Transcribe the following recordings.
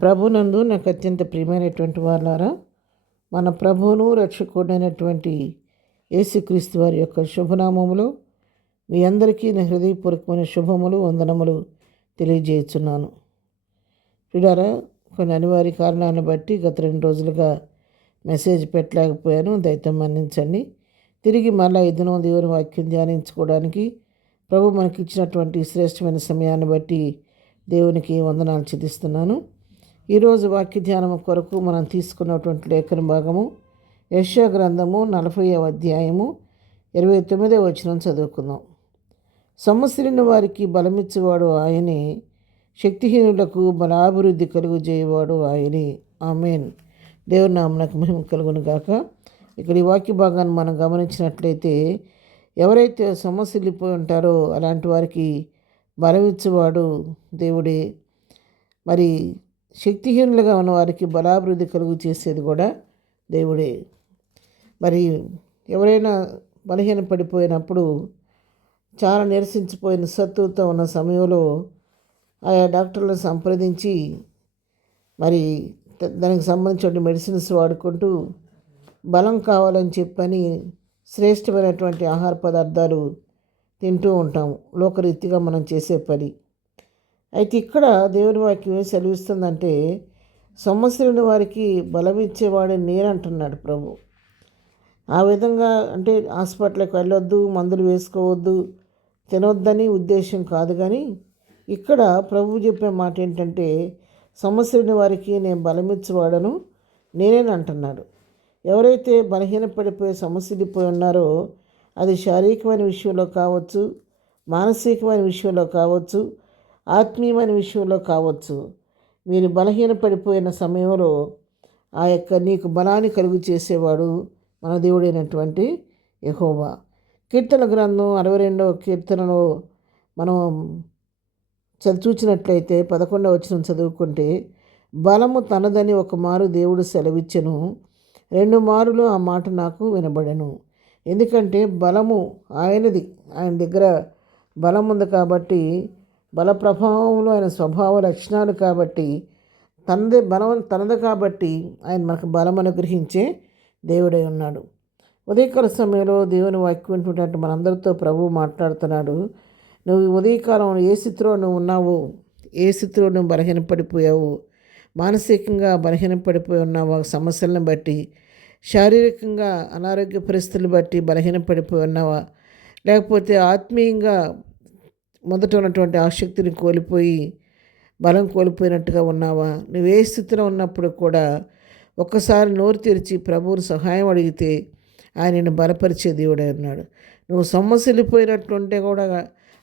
ప్రభునందు నాకు అత్యంత ప్రియమైనటువంటి వాళ్ళారా, మన ప్రభువును రక్షకుడైనటువంటి యేసుక్రీస్తు వారి యొక్క శుభనామములో మీ అందరికీ నా హృదయపూర్వకమైన శుభములు వందనములు తెలియజేస్తున్నాను. చూడారా, కొన్ని అనివార్య కారణాలను బట్టి గత 2 రోజులుగా మెసేజ్ పెట్టలేకపోయాను, దయతో మన్నించండి. తిరిగి మళ్ళీ ఈ దినం దేవుని వాక్యం ధ్యానించుకోవడానికి ప్రభు మనకి ఇచ్చినటువంటి శ్రేష్టమైన సమయాన్ని బట్టి దేవునికి వందనాలు చెల్లిస్తున్నాను. ఈరోజు వాక్య ధ్యానం కొరకు మనం తీసుకున్నటువంటి లేఖన భాగము యెషయా గ్రంథము 40వ అధ్యాయము 29వ వచనం చదువుకుందాం. సొమ్మసిల్లిన వారికి బలమిచ్చేవాడు ఆయనే, శక్తిహీనులకు బలాభివృద్ధి కలుగజేయవాడు ఆయనే. ఆమేన్. దేవుని నామమునకు మహిమ కలుగును గాక. ఇక్కడ ఈ వాక్య భాగాన్ని మనం గమనించినట్లయితే, ఎవరైతే సొమ్మసిల్లిపోయి ఉంటారో అలాంటి వారికి బలమిచ్చేవాడు దేవుడే. మరి శక్తిహీనులుగా ఉన్న వారికి బలాభివృద్ధి కలుగు చేసేది కూడా దేవుడే. మరి ఎవరైనా బలహీన పడిపోయినప్పుడు, చాలా నిరసించిపోయిన సత్తుతో ఉన్న సమయంలో ఆయా డాక్టర్లను సంప్రదించి మరి దానికి సంబంధించిన మెడిసిన్స్ వాడుకుంటూ బలం కావాలని చెప్పని శ్రేష్టమైనటువంటి ఆహార పదార్థాలు తింటూ ఉంటాము, లోకరీతిగా మనం చేసే పని. అయితే ఇక్కడ దేవుని వాక్యం ఏం సెలవిస్తుందంటే, సొమ్మసిల్లిన వారికి బలం ఇచ్చేవాడే నేనంటున్నాడు ప్రభు. ఆ విధంగా అంటే హాస్పిటల్కి వెళ్ళొద్దు, మందులు వేసుకోవద్దు, తినొద్దని ఉద్దేశం కాదు. కానీ ఇక్కడ ప్రభు చెప్పే మాట ఏంటంటే, సొమ్మసిల్లిన వారికి నేను బలమిచ్చేవాడను నేనేనంటున్నాడు. ఎవరైతే బలహీనపడిపోయి సొమ్మసిల్లిపోయి ఉన్నారో, అది శారీరకమైన విషయంలో కావచ్చు, మానసికమైన విషయంలో కావచ్చు, ఆత్మీయమైన విషయంలో కావచ్చు, మీరు బలహీనపడిపోయిన సమయంలో ఆ యొక్క నీకు బలాన్ని కలుగు చేసేవాడు మన దేవుడైనటువంటి యెహోవా. కీర్తన గ్రంథం 62వ కీర్తనలో మనం చూచినట్లయితే 11వ వచనం చదువుకుంటే, బలము తనదని ఒక మారు దేవుడు సెలవిచ్చెను, 2 మారులు ఆ మాట నాకు వినబడెను. ఎందుకంటే బలము ఆయనది, ఆయన దగ్గర బలం ఉంది కాబట్టి, బల ప్రభావంలో ఆయన స్వభావ లక్షణాలు కాబట్టి, తనదే బలం తనది కాబట్టి ఆయన మనకు బలం అనుగ్రహించే దేవుడై ఉన్నాడు. ఉదయకాల సమయంలో దేవుని వాక్యం వింటున్నట్టు మనందరితో ప్రభువు మాట్లాడుతున్నాడు. నువ్వు ఉదయకాలం ఏ స్థితిలో నువ్వు ఉన్నావు, ఏ స్థితిలో నువ్వు బలహీనపడిపోయావు, మానసికంగా బలహీనపడిపోయి ఉన్నావు సమస్యలను బట్టి, శారీరకంగా అనారోగ్య పరిస్థితులు బట్టి బలహీనపడిపోయి ఉన్నావా, లేకపోతే ఆత్మీయంగా మొదట ఉన్నటువంటి ఆసక్తిని కోల్పోయి బలం కోల్పోయినట్టుగా ఉన్నావా? నువ్వు ఏ స్థితిలో ఉన్నప్పుడు కూడా ఒక్కసారి నోరు తెరిచి ప్రభువుని సహాయం అడిగితే ఆయన నిన్ను బలపరిచే దేవుడై ఉన్నాడు. నువ్వు సొమ్మసిల్లిపోయినట్లుంటే కూడా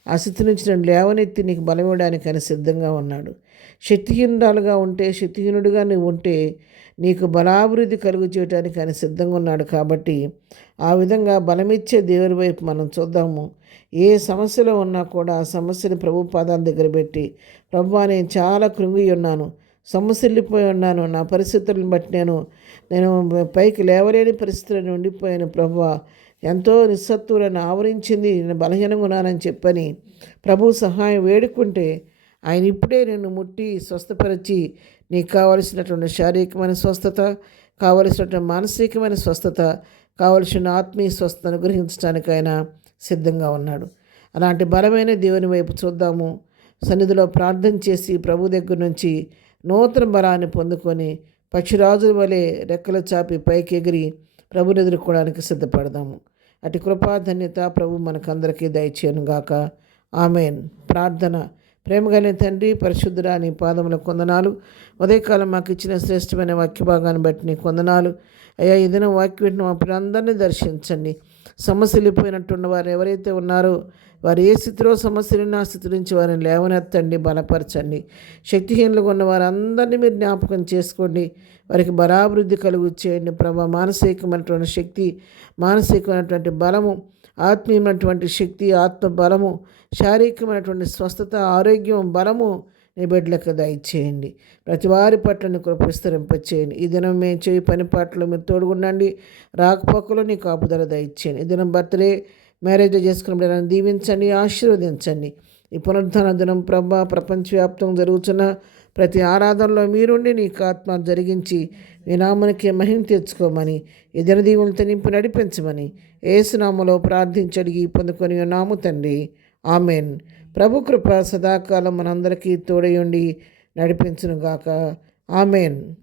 ఆ స్థితి నుంచి నన్ను లేవనెత్తి నీకు బలం ఇవ్వడానికి ఆయన సిద్ధంగా ఉన్నాడు. శక్తిహీనురాలుగా ఉంటే, శక్తిహీనుడిగా నువ్వు ఉంటే నీకు బలాభివృద్ధి కలుగు చేయడానికి ఆయన సిద్ధంగా ఉన్నాడు. కాబట్టి ఆ విధంగా బలమిచ్చే దేవుని వైపు మనం చూద్దాము. ఏ సమస్యలో ఉన్నా కూడా ఆ సమస్యని ప్రభు పాదాల దగ్గర పెట్టి, ప్రభువా నేను చాలా కృంగి ఉన్నాను, సొమ్మసిల్లిపోయి ఉన్నాను, నా పరిస్థితులను బట్టి నేను పైకి లేవలేని పరిస్థితులను ఉండిపోయాను ప్రభువా, ఎంతో నిస్సత్తులను ఆవరించింది, నేను బలహీనంగా ఉన్నానని చెప్పని ప్రభు సహాయం వేడుకుంటే ఆయన ఇప్పుడే నిన్ను ముట్టి స్వస్థపరిచి నీకు కావలసినటువంటి శారీరకమైన స్వస్థత, కావలసినటువంటి మానసికమైన స్వస్థత, కావలసిన ఆత్మీయ స్వస్థతను అనుగ్రహించడానికి ఆయన సిద్ధంగా ఉన్నాడు. అలాంటి బలమైన దేవుని వైపు చూద్దాము. సన్నిధిలో ప్రార్థన చేసి ప్రభు దగ్గర నుంచి నూతన బలాన్ని పొందుకొని పక్షిరాజుల వలె రెక్కలు చాపి పైకి ఎగిరి ప్రభుని ఎదుర్కోవడానికి సిద్ధపడదాము. అటు కృపాధన్యత ప్రభు మనకందరికీ దయచేయను గాక. ఆమెన్. ప్రార్థన. ప్రేమగానే తండ్రి, పరిశుద్ధుడా, నీ పాదములకు కొందనాలు. ఉదయకాలం మాకు ఇచ్చిన శ్రేష్టమైన వాక్య భాగాన్ని బట్టి నీ కొందనాలు అయ్యా. ఈ దినం వాక్యం వింటున్న మా పిల్లలందరినీ దర్శించండి. సమస్యలిపోయినట్టున్న వారు ఎవరైతే ఉన్నారో, వారు ఏ స్థితిలో సమస్యలున్న ఆ స్థితి నుంచి వారిని లేవనెత్తండి, బలపరచండి. శక్తిహీనులుగా ఉన్న వారందరినీ మీరు జ్ఞాపకం చేసుకోండి, వారికి బలాభివృద్ధి కలుగు చేయండి ప్రభా. మానసికమైనటువంటి శక్తి, మానసికమైనటువంటి బలము, ఆత్మీయమైనటువంటి శక్తి, ఆత్మ బలము, శారీరకమైనటువంటి స్వస్థత, ఆరోగ్యం, బలము నీ బిడ్డలకు దయచేయండి. ప్రతి వారి పట్ల నీ కృప విస్తరింపచేయండి. ఈ దినం మేము చేయి పని పాటలో మీరు తోడుగుండండి. రాకపోకలో నీ కాపుదల దయచేయండి. ఈ దినం బర్త్డే, మ్యారేజ్ చేసుకున్న బిడ్డలను దీవించండి, ఆశీర్వదించండి. ఈ పునరుద్ధాన దినం ప్రభా, ప్రపంచవ్యాప్తంగా జరుగుతున్న ప్రతి ఆరాధనలో మీరుండి నీకు ఆత్మ జరిగించి మీ నామానికి మహిమ తెచ్చుకోమని ఈ దినదీవులతో నింపి నడిపించమని యేసునామములో ప్రార్థించి అడిగి పొందుకొని ఉన్నాము తండ్రి. ఆమెన్. ప్రభు కృప సదాకాలం మనందరికీ తోడయుండి నడిపించునుగాక. ఆమెన్.